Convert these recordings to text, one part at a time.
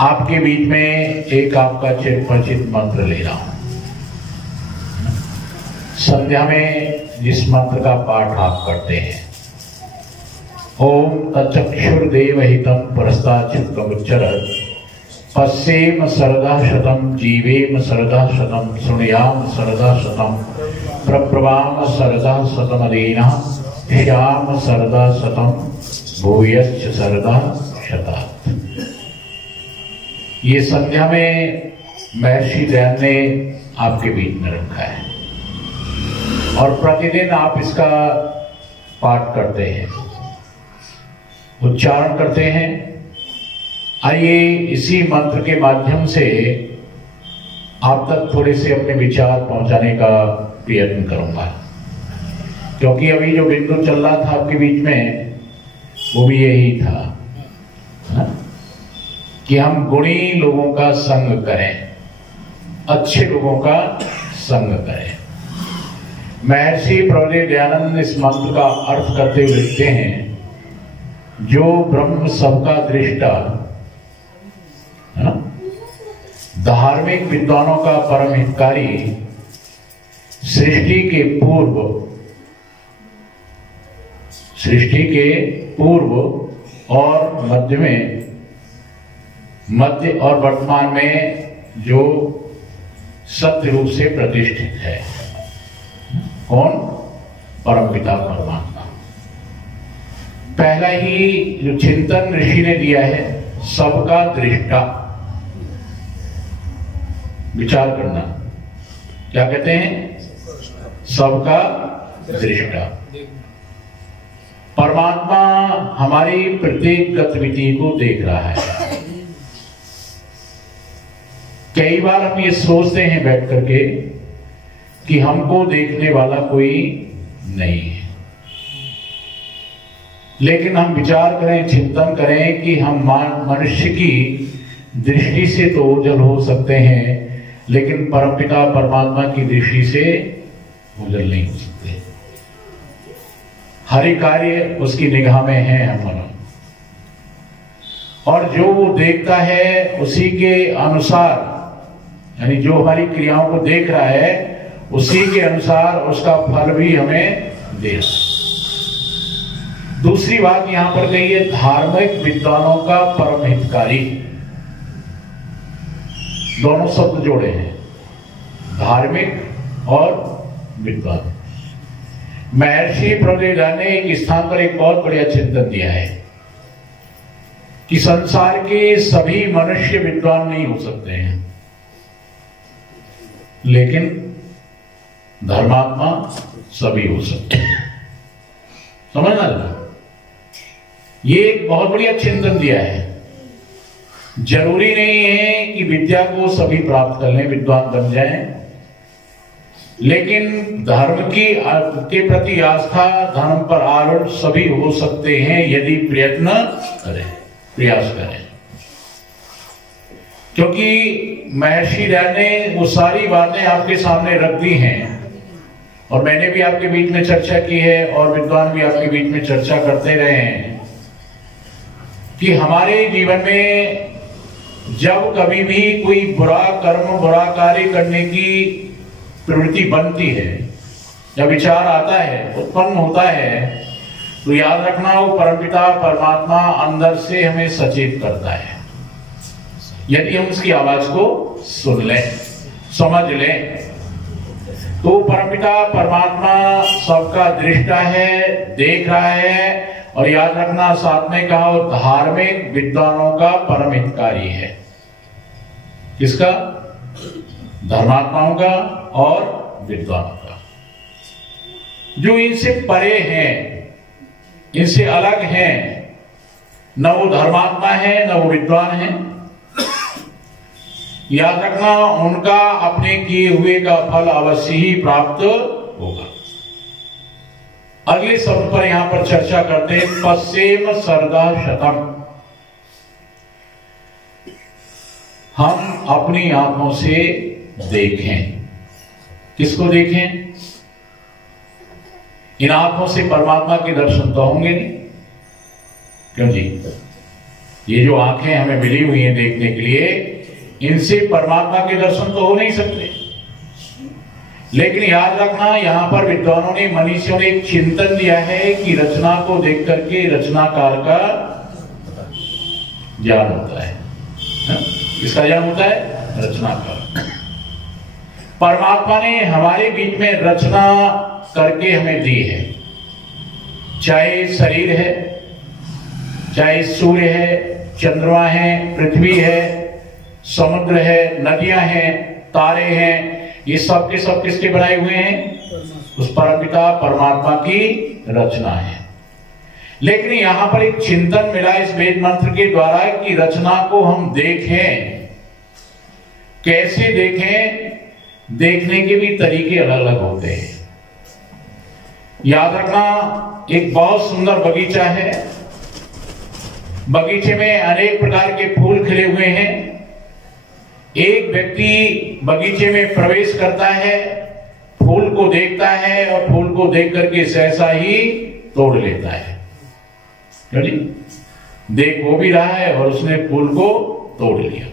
आपके बीच में एक आपका चिरपरिचित मंत्र ले रहा हूं। संध्या में जिस मंत्र का पाठ आप करते हैं, ओम तच्चक्षुर्देवहितं पुरस्ताच्युतमुच्चरत् पश्येम सरदा शतम जीवेम सरदा शतम शृणुयाम सरदा शतम प्रप्रवाम सरदा शतमदीनः श्याम सरदा शतम भूयश्च सरदा शतात्। ये संध्या में महर्षि दयान ने आपके बीच में रखा है और प्रतिदिन आप इसका पाठ करते हैं, उच्चारण करते हैं। आइए इसी मंत्र के माध्यम से आप तक थोड़े से अपने विचार पहुंचाने का प्रयत्न करूंगा, क्योंकि अभी जो बिंदु चल रहा था आपके बीच में वो भी यही था कि हम गुणी लोगों का संग करें, अच्छे लोगों का संग करें। महर्षि प्रभुदेव दयानंद इस मंत्र का अर्थ करते हुए लिखते हैं, जो ब्रह्म सबका दृष्टा, धार्मिक विद्वानों का परम हितकारी, सृष्टि के पूर्व और मध्य और वर्तमान में जो सत्य रूप से प्रतिष्ठित है। कौन? परमपिता परमात्मा। पहला ही जो चिंतन ऋषि ने दिया है, सबका दृष्टा। विचार करना, क्या कहते हैं? सबका दृष्टा। परमात्मा हमारी प्रत्येक गतिविधि को देख रहा है। कई बार हम ये सोचते हैं बैठ करके कि हमको देखने वाला कोई नहीं है, लेकिन हम विचार करें, चिंतन करें कि हम मनुष्य की दृष्टि से तो ओझल हो सकते हैं, लेकिन परमपिता परमात्मा की दृष्टि से ओझल नहीं हो सकते। हर कार्य उसकी निगाह में है हमारा, और जो वो देखता है उसी के अनुसार, यानी जो हमारी क्रियाओं को देख रहा है उसी के अनुसार उसका फल भी हमें दे रहा है। दूसरी बात यहां पर कही है, धार्मिक विद्वानों का परम हितकारी। दोनों शब्द जोड़े हैं, धार्मिक और विद्वान। महर्षि प्रभुदेव दयानंद ने एक स्थान पर एक बहुत बढ़िया चिंतन दिया है कि संसार के सभी मनुष्य विद्वान नहीं हो सकते हैं, लेकिन धर्मात्मा सभी हो सकते हैं। समझना जरा, ये एक बहुत बढ़िया चिंतन दिया है। जरूरी नहीं है कि विद्या को सभी प्राप्त कर लें, विद्वान बन जाएं, लेकिन धर्म के प्रति आस्था, धर्म पर आरूढ़ सभी हो सकते हैं यदि प्रयत्न करें, प्रयास करें। क्योंकि महर्षि दयानंद ने वो सारी बातें आपके सामने रख दी हैं, और मैंने भी आपके बीच में चर्चा की है और विद्वान भी आपके बीच में चर्चा करते रहे हैं कि हमारे जीवन में जब कभी भी कोई बुरा कर्म, बुरा कार्य करने की प्रवृत्ति बनती है, जब विचार आता है, उत्पन्न होता है, तो याद रखना वो परमपिता परमात्मा अंदर से हमें सचेत करता है, यदि हम उसकी आवाज को सुन लें, समझ लें। तो परमपिता परमात्मा सबका दृष्टा है, देख रहा है, और याद रखना साथ में कहा वो धार्मिक विद्वानों का परम हितकारी है। किसका? धर्मात्माओं का और विद्वानों का। जो इनसे परे हैं, इनसे अलग हैं, न वो धर्मात्मा है न वो विद्वान है। याद रखना उनका अपने किए हुए का फल अवश्य ही प्राप्त होगा। अगले शब्द पर यहां पर चर्चा करते हैं, पश्येम सरदा शतम। हम अपनी आंखों से देखें। किसको देखें? इन आंखों से परमात्मा के दर्शन तो होंगे नहीं, क्यों जी? ये जो आंखें हमें मिली हुई हैं देखने के लिए, इनसे परमात्मा के दर्शन तो हो नहीं सकते। लेकिन याद रखना, यहां पर विद्वानों ने, मनीषियों ने एक चिंतन दिया है कि रचना को देख करके रचनाकार का ज्ञान होता है। किसका ज्ञान होता है? रचनाकार। परमात्मा ने हमारे बीच में रचना करके हमें दी है, चाहे शरीर है, चाहे सूर्य है, चंद्रमा है, पृथ्वी है, समुद्र है, नदियां हैं, तारे हैं, ये सब के सब किसके बनाए हुए हैं? उस परमपिता परमात्मा की रचना है। लेकिन यहां पर एक चिंतन मिला इस वेद मंत्र के द्वारा कि रचना को हम देखें। कैसे देखें? देखने के भी तरीके अलग अलग होते हैं। याद रखना, एक बहुत सुंदर बगीचा है, बगीचे में अनेक प्रकार के फूल खिले हुए हैं। एक व्यक्ति बगीचे में प्रवेश करता है, फूल को देखता है और फूल को देख करके सहसा ही तोड़ लेता है। देख वो भी रहा है और उसने फूल को तोड़ लिया।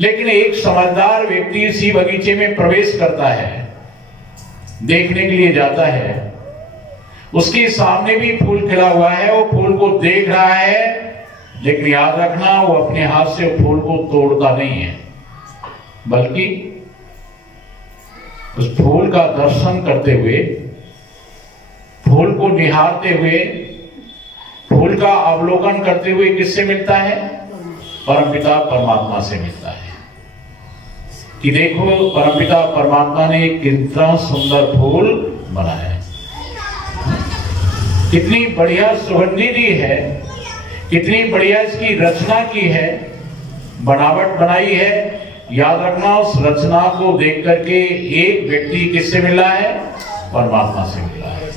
लेकिन एक समझदार व्यक्ति इसी बगीचे में प्रवेश करता है, देखने के लिए जाता है, उसके सामने भी फूल खिला हुआ है, वो फूल को देख रहा है, लेकिन याद रखना वो अपने हाथ से फूल को तोड़ता नहीं है, बल्कि उस फूल का दर्शन करते हुए, फूल को निहारते हुए, फूल का अवलोकन करते हुए किससे मिलता है? परमपिता परमात्मा से मिलता है। कि देखो परमपिता परमात्मा ने कितना सुंदर फूल बनाया है, कितनी बढ़िया सुगंधी दी है, कितनी बढ़िया इसकी रचना की है, बनावट बनाई है। याद रखना, उस रचना को देख करके एक व्यक्ति किससे मिला है? परमात्मा से मिला है।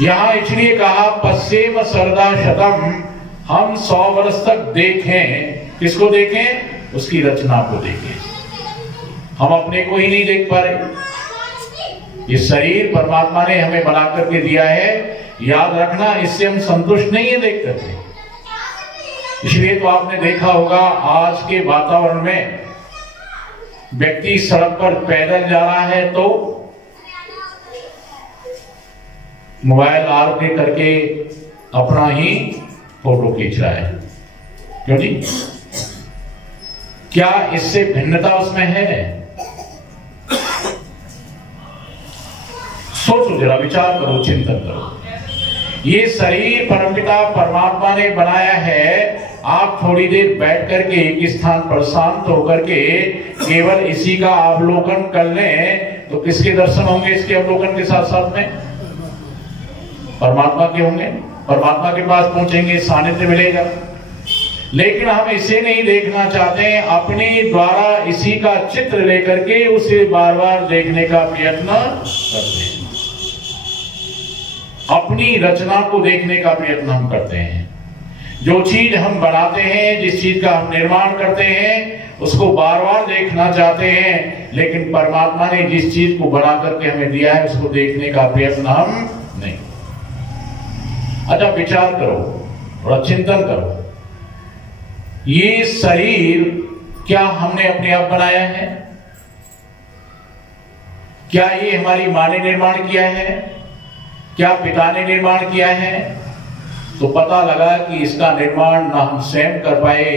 यहां इसलिए कहा पश्चिम सरदा शतम, हम 100 वर्ष तक देखें। किसको देखें? उसकी रचना को देखें। हम अपने को ही नहीं देख पा रहे। ये शरीर परमात्मा ने हमें बना करके दिया है, याद रखना, इससे हम संतुष्ट नहीं है देख करके। इसलिए तो आपने देखा होगा आज के वातावरण में व्यक्ति सड़क पर पैदल जा रहा है तो मोबाइल आर के करके अपना ही फोटो खींच रहा है। क्यों जी? क्या इससे भिन्नता उसमें है? सोचो जरा, विचार करो, चिंतन करो। ये शरीर परमपिता परमात्मा ने बनाया है। आप थोड़ी देर बैठ करके एक स्थान पर शांत होकर के केवल इसी का अवलोकन कर लें तो किसके दर्शन होंगे? इसके अवलोकन के साथ साथ में परमात्मा के होंगे। परमात्मा के पास पहुंचेंगे, सानिध्य मिलेगा। लेकिन हम इसे नहीं देखना चाहते हैं, अपने द्वारा इसी का चित्र लेकर के उसे बार बार देखने का प्रयत्न करते हैं, अपनी रचना को देखने का प्रयत्न हम करते हैं। जो चीज हम बनाते हैं, जिस चीज का हम निर्माण करते हैं, उसको बार बार देखना चाहते हैं। लेकिन परमात्मा ने जिस चीज को बना करके हमें दिया है उसको देखने का प्रयत्न हम नहीं। अच्छा, विचार करो और चिंतन करो, ये शरीर क्या हमने अपने आप बनाया है? क्या ये हमारी मां ने निर्माण किया है? क्या पिता ने निर्माण किया है? तो पता लगा कि इसका निर्माण न हम स्वयं कर पाए,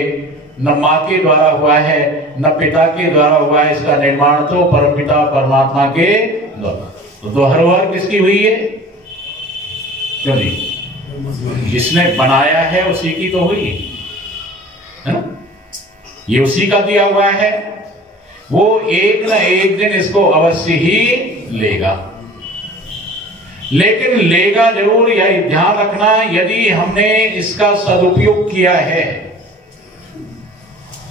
न मां के द्वारा हुआ है, न पिता के द्वारा हुआ है। इसका निर्माण तो परमपिता परमात्मा के द्वारा। तो धरोहर किसकी हुई है? क्यों जी? जिसने बनाया है उसी की तो हुई है ना? ये उसी का दिया हुआ है। वो एक न एक दिन इसको अवश्य ही लेगा। लेकिन लेगा जरूर, यह ध्यान रखना, यदि हमने इसका सदुपयोग किया है,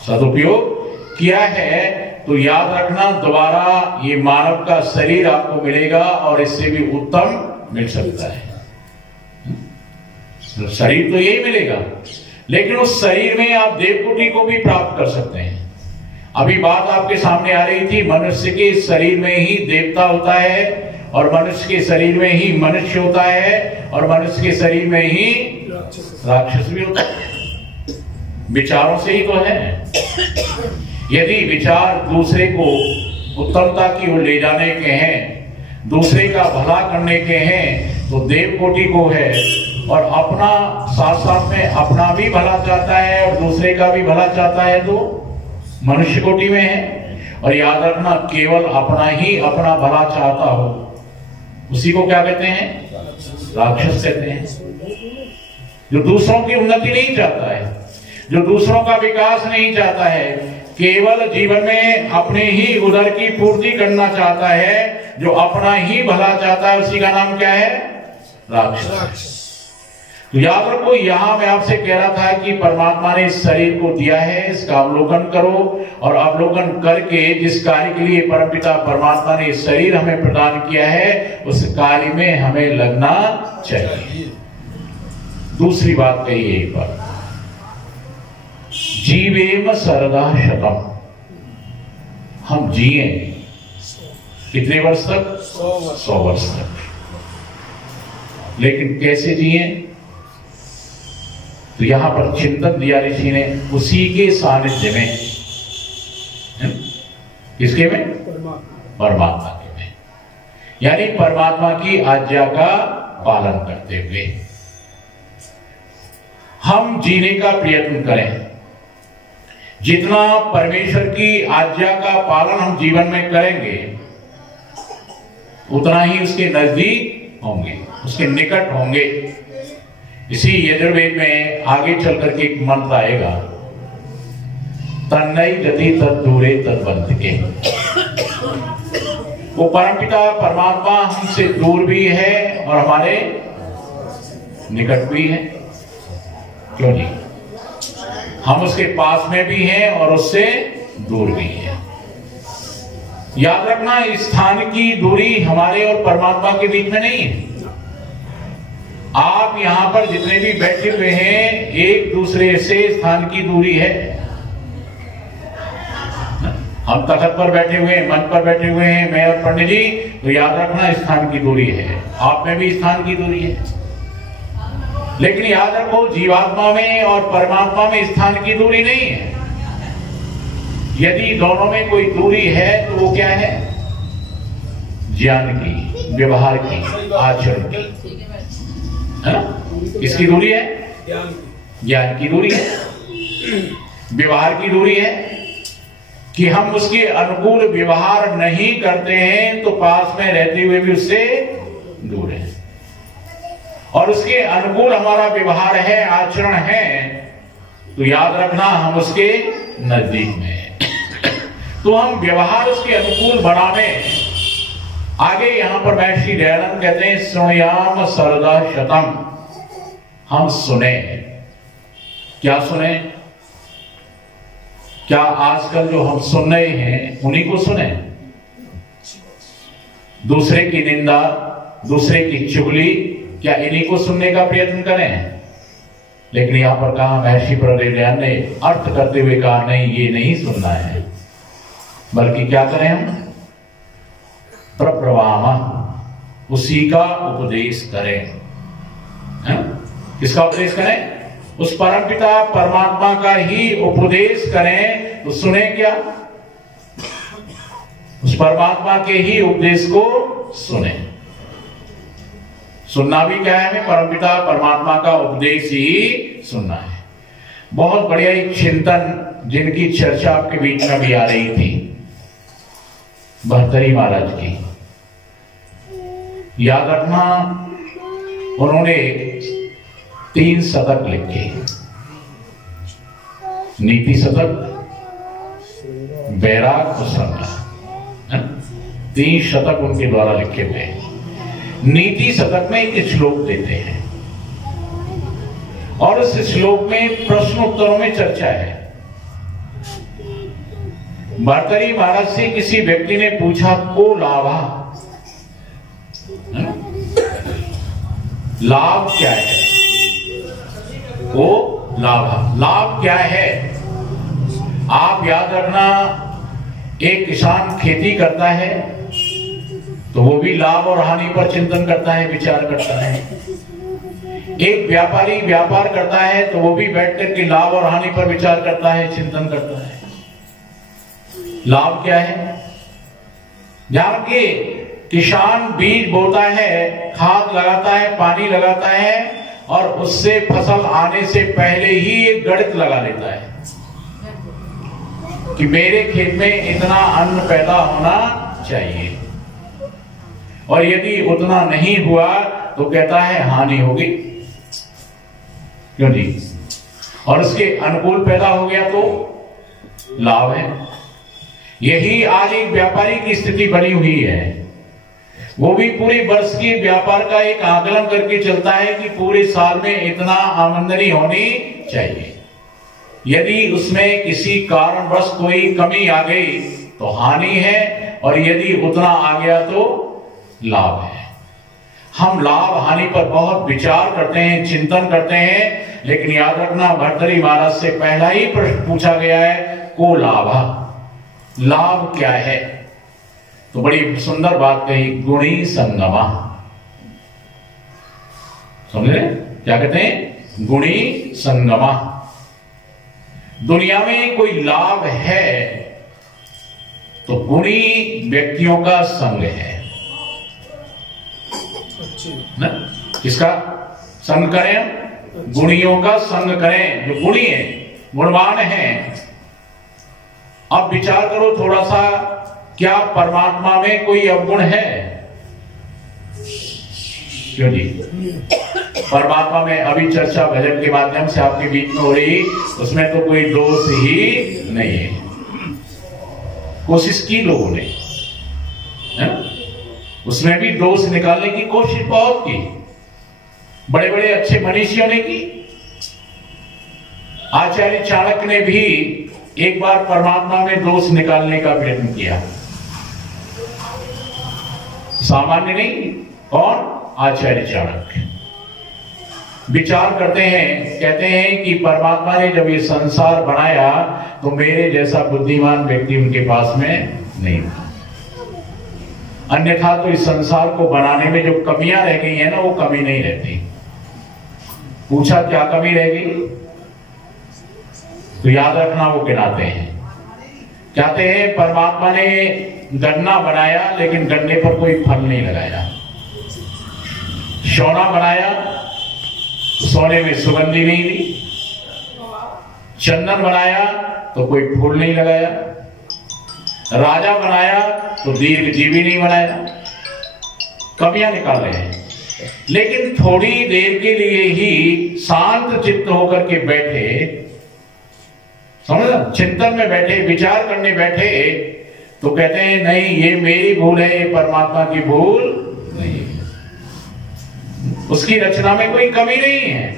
सदुपयोग किया है, तो याद रखना दोबारा ये मानव का शरीर आपको मिलेगा और इससे भी उत्तम मिल सकता है। शरीर तो यही मिलेगा, लेकिन उस शरीर में आप देवकोटि को भी प्राप्त कर सकते हैं। अभी बात आपके सामने आ रही थी, मनुष्य के शरीर में ही देवता होता है और मनुष्य के शरीर में ही मनुष्य होता है और मनुष्य के शरीर में ही राक्षस भी होता है। विचारों से ही तो है। यदि विचार दूसरे को उत्तमता की ओर ले जाने के हैं, दूसरे का भला करने के हैं, तो देव कोटि को है, और अपना साथ साथ में अपना भी भला चाहता है और दूसरे का भी भला चाहता है तो मनुष्य कोटि में है। और याद रखना, केवल अपना ही अपना भला चाहता हो उसी को क्या कहते हैं? राक्षस कहते हैं। जो दूसरों की उन्नति नहीं चाहता है, जो दूसरों का विकास नहीं चाहता है, केवल जीवन में अपने ही उदर की पूर्ति करना चाहता है, जो अपना ही भला चाहता है, उसी का नाम क्या है? राक्षस। तो याद रखो, यहां मैं आपसे कह रहा था कि परमात्मा ने इस शरीर को दिया है, इसका अवलोकन करो और अवलोकन करके जिस कार्य के लिए परमपिता परमात्मा ने इस शरीर हमें प्रदान किया है उस कार्य में हमें लगना चाहिए। दूसरी बात कही यही पर, जीवेम सरदा शतम, हम जिए कितने वर्ष तक? 100 वर्ष तक। लेकिन कैसे जिए? तो यहां पर चिंतन दिया ऋषि ने उसी के सानिध्य में, किसके में? परमात्मा के में, यानी परमात्मा की आज्ञा का पालन करते हुए हम जीने का प्रयत्न करें। जितना परमेश्वर की आज्ञा का पालन हम जीवन में करेंगे उतना ही उसके नजदीक होंगे, उसके निकट होंगे। इसी यजुर्वेद में आगे चल करके एक मंत्र आएगा, तन्नई गति तद दूरे तदबंध के। वो परमपिता परमात्मा हमसे दूर भी है और हमारे निकट भी है। क्यों जी? हम उसके पास में भी हैं और उससे दूर भी हैं। याद रखना, स्थान की दूरी हमारे और परमात्मा के बीच में नहीं है। आप यहां पर जितने भी बैठे हुए हैं, एक दूसरे से स्थान की दूरी है। हम तखत पर बैठे हुए हैं, मंच पर बैठे हुए हैं, मैं और पंडित जी, तो याद रखना स्थान की दूरी है। आप में भी स्थान की दूरी है। लेकिन याद रखो, जीवात्मा में और परमात्मा में स्थान की दूरी नहीं है। यदि दोनों में कोई दूरी है तो वो क्या है? ज्ञान की, व्यवहार की, आचरण की, है ना? किसकी दूरी है? ज्ञान की दूरी है। व्यवहार की दूरी है कि हम उसके अनुकूल व्यवहार नहीं करते हैं तो पास में रहते हुए भी उससे दूर है, और उसके अनुकूल हमारा व्यवहार है, आचरण है, तो याद रखना हम उसके नजदीक में हैं। तो हम व्यवहार उसके अनुकूल बढ़ावे। आगे यहां पर महर्षि दयानंद कहते हैं, सुनयाम सरदा शतम, हम सुने। क्या सुने? क्या आजकल जो हम सुन रहे हैं उन्हीं को सुने? दूसरे की निंदा, दूसरे की चुगली, क्या इन्हीं को सुनने का प्रयत्न करें? लेकिन यहां पर कहा महर्षि प्रदेयान ने अर्थ करते हुए कहा, नहीं, ये नहीं सुनना है, बल्कि क्या करें हम? प्रप्रवामा, उसी का उपदेश करें। किसका उपदेश करें? उस परमपिता परमात्मा का ही उपदेश करें। तो सुने क्या? उस परमात्मा के ही उपदेश को सुने। सुनना भी क्या है? हमें परमपिता परमात्मा का उपदेश ही सुनना है। बहुत बढ़िया एक चिंतन जिनकी चर्चा आपके बीच में भी आ रही थी, भर्तृहरि महाराज की। याद रखना, उन्होंने 3 शतक लिखे, नीति शतक, वैराग और श्रृंगार। 3 शतक उनके द्वारा लिखे हुए। नीति शतक में एक श्लोक देते हैं और उस श्लोक में प्रश्न उत्तरों में चर्चा है। भर्तृहरि महाराज से किसी व्यक्ति ने पूछा, को लाभा, लाभ क्या है? को लाभा, लाभ क्या है? आप याद रखना, एक किसान खेती करता है, तो वो भी लाभ और हानि पर चिंतन करता है, विचार करता है। एक व्यापारी व्यापार करता है तो वो भी बैठ करके लाभ और हानि पर विचार करता है, चिंतन करता है। लाभ क्या है? जहां के किसान बीज बोता है, खाद लगाता है, पानी लगाता है और उससे फसल आने से पहले ही एक गणित लगा लेता है कि मेरे खेत में इतना अन्न पैदा होना चाहिए, और यदि उतना नहीं हुआ तो कहता है हानि होगी। क्यों जी? और उसके अनुकूल पैदा हो गया तो लाभ है। यही आज एक व्यापारी की स्थिति बनी हुई है। वो भी पूरे वर्ष की व्यापार का एक आकलन करके चलता है कि पूरे साल में इतना आमदनी होनी चाहिए। यदि उसमें किसी कारणवश कोई कमी आ गई तो हानि है, और यदि उतना आ गया तो लाभ है। हम लाभ हानि पर बहुत विचार करते हैं, चिंतन करते हैं, लेकिन याद रखना भर्तृहरि महाराज से पहला ही प्रश्न पूछा गया है, को लाभा, लाभ क्या है? तो बड़ी सुंदर बात कही, गुणी संगमा। समझ रहे क्या कहते हैं? गुणी संगमा। दुनिया में कोई लाभ है तो गुणी व्यक्तियों का संग है ना? किसका संग करें? गुणियों का संग करें, जो गुणी है, गुणवान है। अब विचार करो थोड़ा सा, क्या परमात्मा में कोई अवगुण है? क्यों जी? परमात्मा में अभी चर्चा भजन के माध्यम से आपके बीच में हो रही, उसमें तो कोई दोष ही नहीं है। कोशिश की लोगों ने, है ना? उसमें भी दोष निकालने की कोशिश बहुत की, बड़े बड़े अच्छे मनीषियों ने की। आचार्य चाणक्य ने भी एक बार परमात्मा में दोष निकालने का प्रयत्न किया। सामान्य नहीं, कौन? आचार्य चाणक्य। विचार करते हैं, कहते हैं कि परमात्मा ने जब ये संसार बनाया तो मेरे जैसा बुद्धिमान व्यक्ति उनके पास में नहीं था, अन्यथा तो इस संसार को बनाने में जो कमियां रह गई है ना, वो कमी नहीं रहती। पूछा क्या कमी रह गई? तो याद रखना वो गिनाते हैं। कहते हैं परमात्मा ने गन्ना बनाया लेकिन गन्ने पर कोई फल नहीं लगाया। सोना बनाया, सोने में सुगंधी नहीं दी। चंदन बनाया तो कोई फूल नहीं लगाया। राजा बनाया तो दीर्घ जीवी नहीं बनाया। कमियां निकाल रहे हैं, लेकिन थोड़ी देर के लिए ही शांत चित्त होकर के बैठे, समझ, चिंतन में बैठे, विचार करने बैठे, तो कहते हैं नहीं, ये मेरी भूल है, ये परमात्मा की भूल नहीं है। उसकी रचना में कोई कमी नहीं है,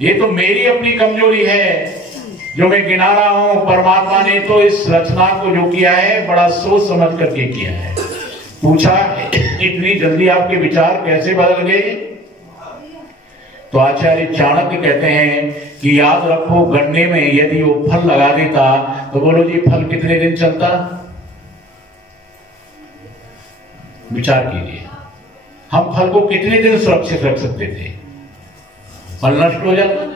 ये तो मेरी अपनी कमजोरी है जो मैं गिना रहा हूं। परमात्मा ने तो इस रचना को जो किया है बड़ा सोच समझ करके किया है। पूछा इतनी जल्दी आपके विचार कैसे बदल गए? तो आचार्य चाणक्य कहते हैं कि याद रखो, गन्ने में यदि वो फल लगा देता तो बोलो जी फल कितने दिन चलता? विचार कीजिए, हम फल को कितने दिन सुरक्षित रख सकते थे? फल नष्ट हो जाता,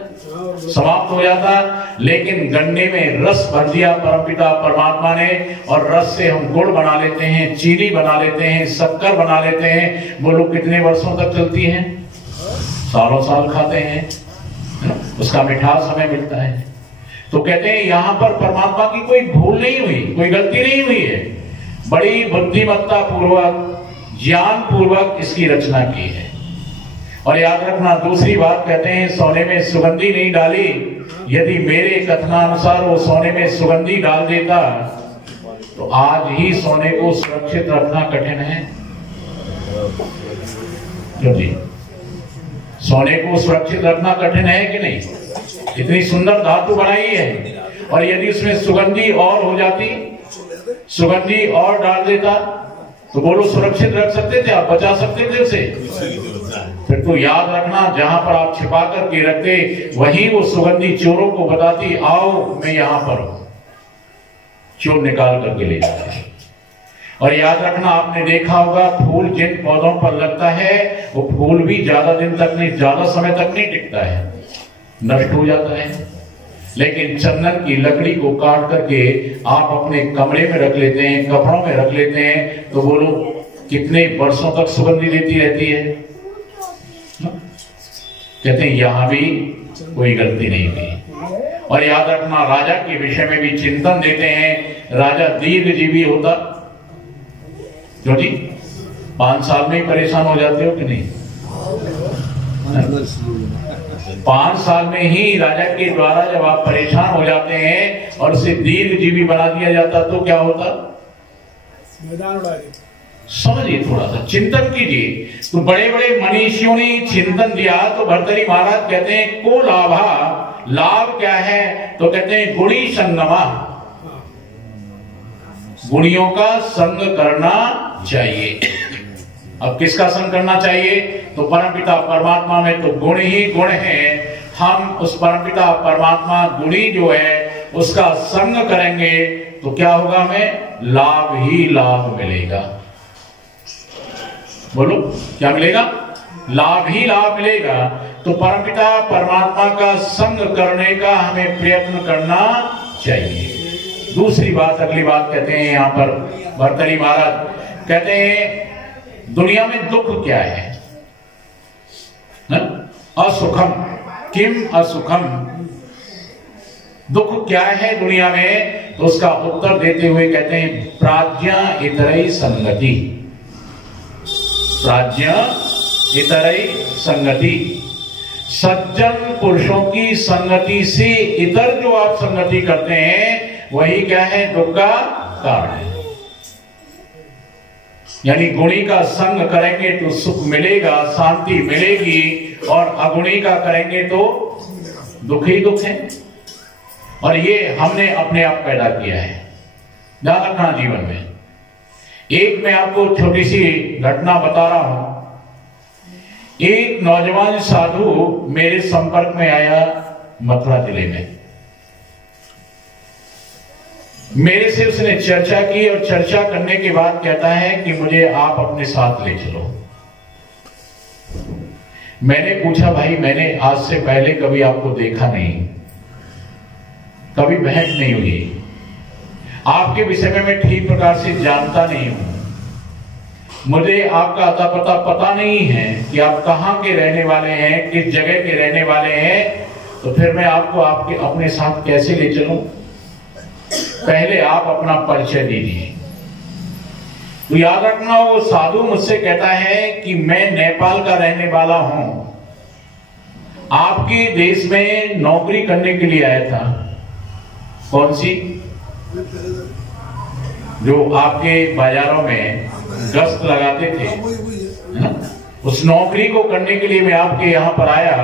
समाप्त हो जाता। लेकिन गन्ने में रस भर दिया परमपिता परमात्मा ने, और रस से हम गुड़ बना लेते हैं, चीनी बना लेते हैं, शक्कर बना लेते हैं। बोलो कितने वर्षों तक चलती है? सालों साल खाते हैं, उसका मिठास हमें मिलता है। तो कहते हैं यहां पर परमात्मा की कोई भूल नहीं हुई, कोई गलती नहीं हुई है। बड़ी बुद्धिमत्ता पूर्वक, ज्ञान पूर्वक इसकी रचना की है। और याद रखना दूसरी बात, कहते हैं सोने में सुगंधी नहीं डाली। यदि मेरे कथनानुसार वो सोने में सुगंधी डाल देता तो आज ही सोने को सुरक्षित रखना कठिन है। क्यों जी? सोने को सुरक्षित रखना कठिन है कि नहीं? इतनी सुंदर धातु बनाई है, और यदि उसमें सुगंधी और हो जाती, सुगंधी और डाल देता तो बोलो सुरक्षित रख सकते थे आप, बचा सकते थे उसे? फिर तो याद रखना, जहां पर आप छिपा करके रखते वहीं वो सुगंधी चोरों को बताती, आओ मैं यहां पर हूं। चोर निकाल करके ले जाते। और याद रखना, आपने देखा होगा फूल जिन पौधों पर लगता है वो फूल भी ज्यादा दिन तक नहीं, ज्यादा समय तक नहीं टिकता है, नष्ट हो जाता है। लेकिन चंदन की लकड़ी को काट करके आप अपने कमरे में रख लेते हैं, कपड़ों में रख लेते हैं, तो बोलो कितने वर्षों तक सुगंधी देती रहती है। कहते हैं यहां भी कोई गलती नहीं हुई। और याद रखना, राजा के विषय में भी चिंतन देते हैं, राजा दीर्घजीवी होता। क्यों जी? 5 साल में ही परेशान हो जाते हो कि नहीं? 5 साल में ही राजा के द्वारा जब आप परेशान हो जाते हैं और उसे दीर्घजीवी बना दिया जाता तो क्या होता? मैदान उड़ा देते। समझिए, थोड़ा सा चिंतन कीजिए। तो बड़े बड़े मनीषियों ने चिंतन दिया, तो भर्तृहरि महाराज कहते हैं को लाभा, लाभ क्या है? तो कहते हैं गुणी संगमा, गुणियों का संग करना चाहिए। अब किसका संग करना चाहिए? तो परमपिता परमात्मा में तो गुण ही गुण है। हम उस परमपिता परमात्मा गुणी जो है उसका संग करेंगे तो क्या होगा? हमें लाभ ही लाभ मिलेगा। बोलो क्या मिलेगा? लाभ ही लाभ मिलेगा। तो परमपिता परमात्मा का संग करने का हमें प्रयत्न करना चाहिए। दूसरी बात, अगली बात कहते हैं यहां पर भर्तृहरि महाराज कहते हैं दुनिया में दुख क्या है? असुखम किम असुखम, दुख क्या है दुनिया में? तो उसका उत्तर देते हुए कहते हैं प्राज्ञा इतरई संगति, प्राज्ञा इतरई संगति। सज्जन पुरुषों की संगति से इतर जो आप संगति करते हैं वही क्या है? दुख का कारण है। यानी गुणी का संग करेंगे तो सुख मिलेगा, शांति मिलेगी, और अगुणी का करेंगे तो दुख ही दुख है। और ये हमने अपने आप पैदा किया है। ध्यान रखना जीवन में। एक मैं आपको छोटी सी घटना बता रहा हूं। एक नौजवान साधु मेरे संपर्क में आया मथुरा जिले में। मेरे से उसने चर्चा की और चर्चा करने के बाद कहता है कि मुझे आप अपने साथ ले चलो। मैंने पूछा भाई, मैंने आज से पहले कभी आपको देखा नहीं, कभी भेंट नहीं हुई, आपके विषय में मैं ठीक प्रकार से जानता नहीं हूं, मुझे आपका अता पता पता नहीं है कि आप कहां के रहने वाले हैं, किस जगह के रहने वाले हैं, तो फिर मैं आपको आपके अपने साथ कैसे ले चलूं? पहले आप अपना परिचय दीजिए। तो याद रखना, वो साधु मुझसे कहता है कि मैं नेपाल का रहने वाला हूं, आपके देश में नौकरी करने के लिए आया था। कौन सी? जो आपके बाजारों में गश्त लगाते थे, उस नौकरी को करने के लिए मैं आपके यहां पर आया।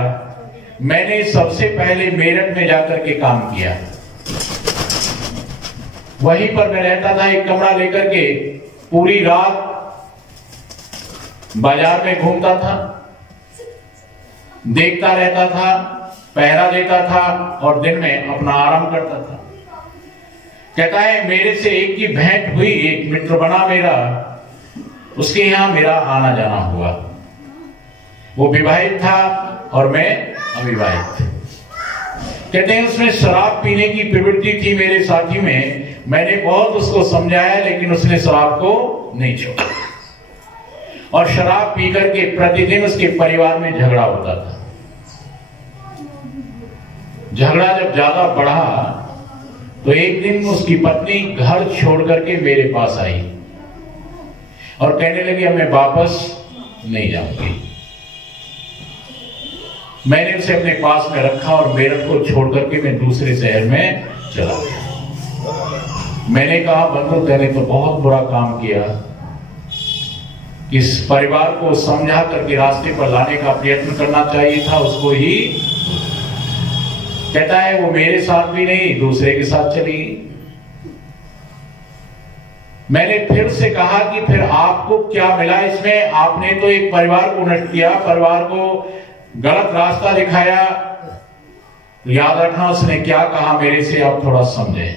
मैंने सबसे पहले मेरठ में जाकर के काम किया। वहीं पर मैं रहता था एक कमरा लेकर के, पूरी रात बाजार में घूमता था, देखता रहता था, पहरा देता था और दिन में अपना आराम करता था। कहता है मेरे से एक की भेंट हुई, एक मित्र बना मेरा, उसके यहां मेरा आना जाना हुआ। वो विवाहित था और मैं अविवाहित। कहते हैं उसमें शराब पीने की प्रवृत्ति थी मेरे साथी में। मैंने बहुत उसको समझाया लेकिन उसने शराब को नहीं छोड़ा, और शराब पी करके प्रतिदिन उसके परिवार में झगड़ा होता था। झगड़ा जब ज्यादा बढ़ा तो एक दिन उसकी पत्नी घर छोड़ करके मेरे पास आई और कहने लगी अब मैं वापस नहीं जाऊंगी। मैंने उसे अपने पास में रखा और मेरठ को छोड़ करके मैं दूसरे शहर में चला गया। मैंने कहा बंधु तेने तो बहुत बुरा काम किया, इस परिवार को समझा करके रास्ते पर लाने का प्रयत्न करना चाहिए था उसको ही। कहता है वो मेरे साथ भी नहीं दूसरे के साथ चली गई। मैंने फिर से कहा कि फिर आपको क्या मिला इसमें? आपने तो एक परिवार को नष्ट किया, परिवार को गलत रास्ता दिखाया। याद रखना उसने क्या कहा मेरे से, आप थोड़ा समझे।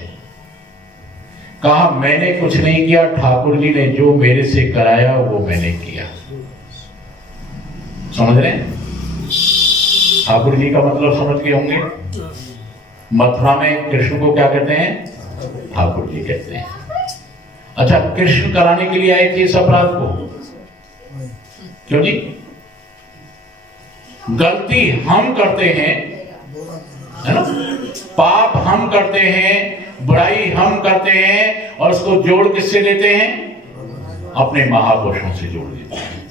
कहा मैंने कुछ नहीं किया, ठाकुर जी ने जो मेरे से कराया वो मैंने किया। समझ रहे हैं? ठाकुर जी का मतलब समझ गए होंगे। मथुरा में कृष्ण को क्या कहते हैं? ठाकुर जी कहते हैं। अच्छा, कृष्ण कराने के लिए आए थे इस अपराध को, क्यों जी? गलती हम करते हैं, है ना? पाप हम करते हैं, बुराई हम करते हैं, और उसको जोड़ किससे लेते हैं? अपने महापुरुषों से जोड़ लेते हैं।